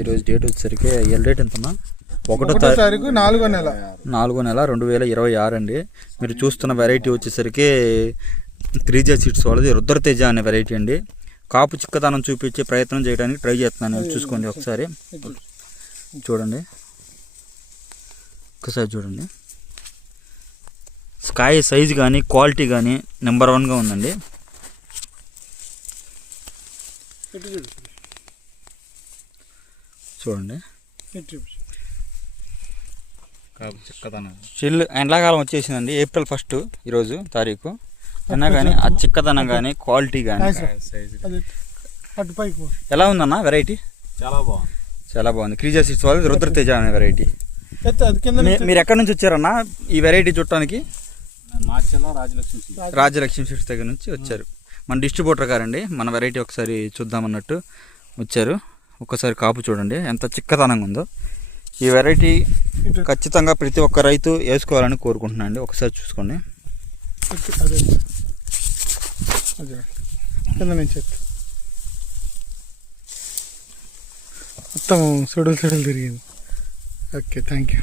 ఈరోజు డేట్ వచ్చేసరికి ఇవాళ డేట్ ఎంతన్నా 1వ తారీఖు 4వ నెల 2026 అండి. మీరు చూస్తున్న వెరైటీ వచ్చేసరికి 3J సీడ్స్ వాళ్ళది రుద్రతేజ అనే వెరైటీ అండి. కాపు చిక్కదనం చూపించే ప్రయత్నం చేయడానికి ట్రై చేస్తున్నాను. చూసుకోండి ఒకసారి చూడండి, ఒకసారి చూడండి. స్కాయ్ సైజ్ కానీ క్వాలిటీ కానీ నెంబర్ 1గా ఉందండి. చూడండి చిల్లు ఎండాకాలం వచ్చేసిందండి. ఏప్రిల్ 1 ఈరోజు తారీఖు. అయినా కానీ ఆ చిక్కదనం కానీ క్వాలిటీ కానీ ఎలా ఉందన్న వెరైటీ? చాలా బాగుంది. 3J సీడ్స్ వాళ్ళది రుద్రతేజ అనే వెరైటీ. మీరు ఎక్కడి నుంచి వచ్చారన్నా ఈ వెరైటీ చుట్టానికి? రాజలక్ష్మి సీడ్స్ దగ్గర నుంచి వచ్చారు. మన డిస్ట్రిబ్యూటర్ గారండి. మన వెరైటీ ఒకసారి చూద్దామన్నట్టు వచ్చారు. ఒక్కసారి కాపు చూడండి ఎంత చిక్కదనంగా ఉందో. ఈ వెరైటీ ఖచ్చితంగా ప్రతి ఒక్క రైతు వేసుకోవాలని కోరుకుంటున్నాను అండి. ఒకసారి చూసుకోండి. మొత్తం సుడులు తిరిగింది. Okay, thank you.